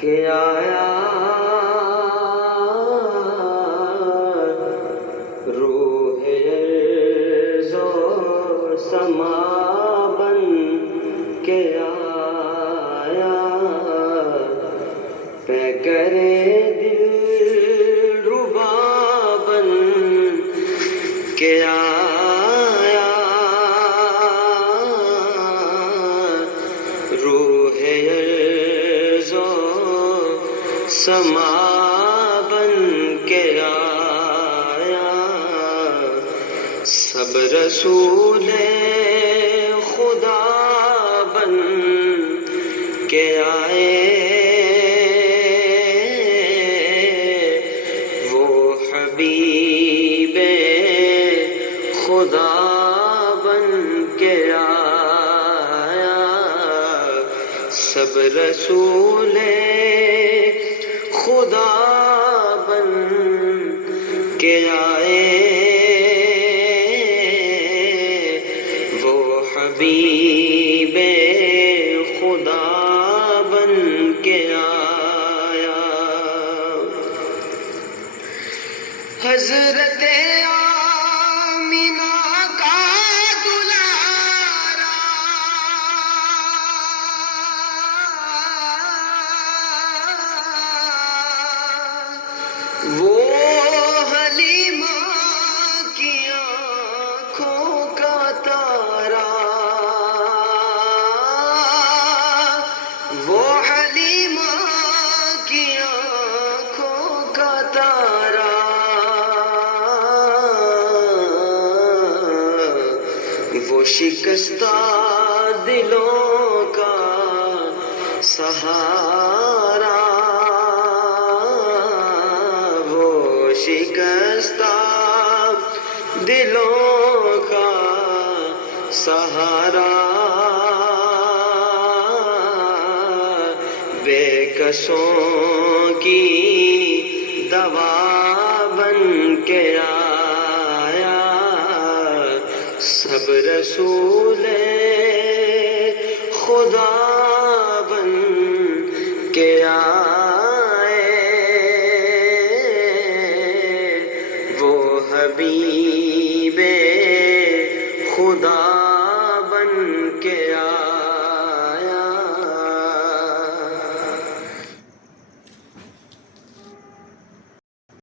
کے آیا، روح ارض و سما بن کے آیا، پیکر دل ربا بن کے آیا، روح ارض و سما بن کے آیا، سب رسول خدا بن کے آئے، وہ حبیب خدا بن کے آیا، سب رسول خدا بن کے آئے، وہ حبیب خدا بن کے آیا، حضرت آمینہ کا دلارا، وہ حلیمہ کی آنکھوں کا تارا، وہ حلیمہ کی آنکھوں کا تارا، وہ شکستہ دلوں کا سہارا، وہ شکستہ دلوں کا سہارا، بے کسوں کی دوا بن کے آیا، سب رسول خدا بن کے آئے، وہ حبیب خدا بن کے آئے۔